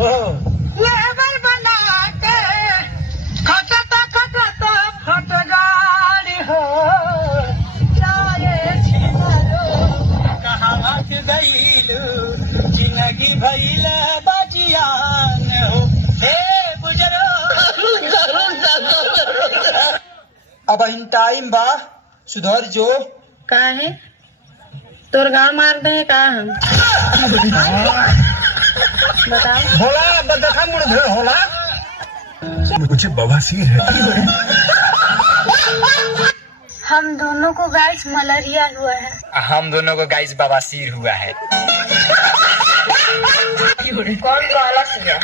Labour बना के खटता खटता फट गाड़ी हो जाए छिनारो कहावा के गईलू जिंदगी भइला बाजियान हो हे बुजरो। अब इन टाइम बा सुधर जो। का है तोर गाँव मार दे का हम बताओ। होला देखा मुड़ धे होला मुझे बवासीर है। हम दोनों को गाइस मलेरिया हुआ है। हम दोनों को गाइस बवासीर हुआ है। कौन कहला से का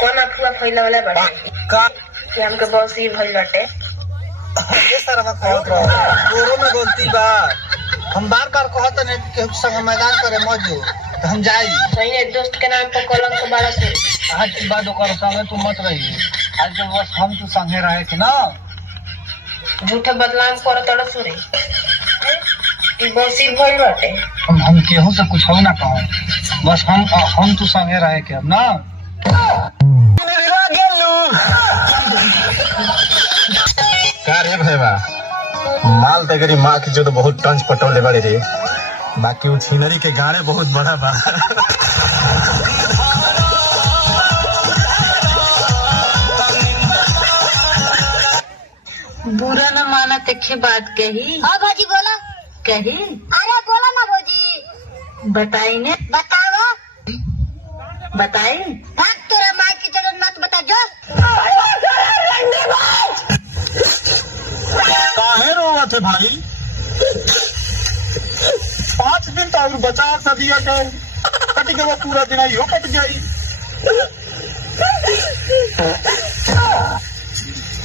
कौन अफवाह फैला वाला बड़ा का कि हमके बवासीर भइल बाटे। ये सारा कहत रहो तोरो में गलती बा। हम बार बार कहत नहीं कि संग मैदान करे मत जो तो हम जाई। सही है दोस्त के नाम पर कलंक बाड़ा से आज की बात ओकर संगे तू मत रही। आज तो बस हम तू संगे रहे थे ना। झूठे बदनाम कर तड़ सुरे कि बवासीर भइल बाटे। हम केहू से कुछ हो ना कहो बस हम तू संगे रहे के अब ना। का रे भैया माल तगरी माँ की जो तो बहुत टंच पटोले बड़े रे बाकी वो छीनरी के गाड़े बहुत बड़ा बा। बुरा न माना तिखे बात कही। हाँ भौजी बोलो। कही अरे बोलो ना भौजी। बताई ने बताओ। बताई भाग तोरा माँ की तरह मत बता जो। काहे रोवा थे भाई 5 दिन तो और बचा सा दिया कर कट गया पूरा दिन आई हो कट जाई।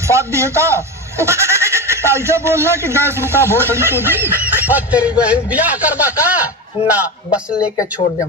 5 दिए का ऐसा बोलना कि 10 रुपया भोसड़ी तो दी। तेरी बहन ब्याह करवा का ना बस लेके छोड़ दे।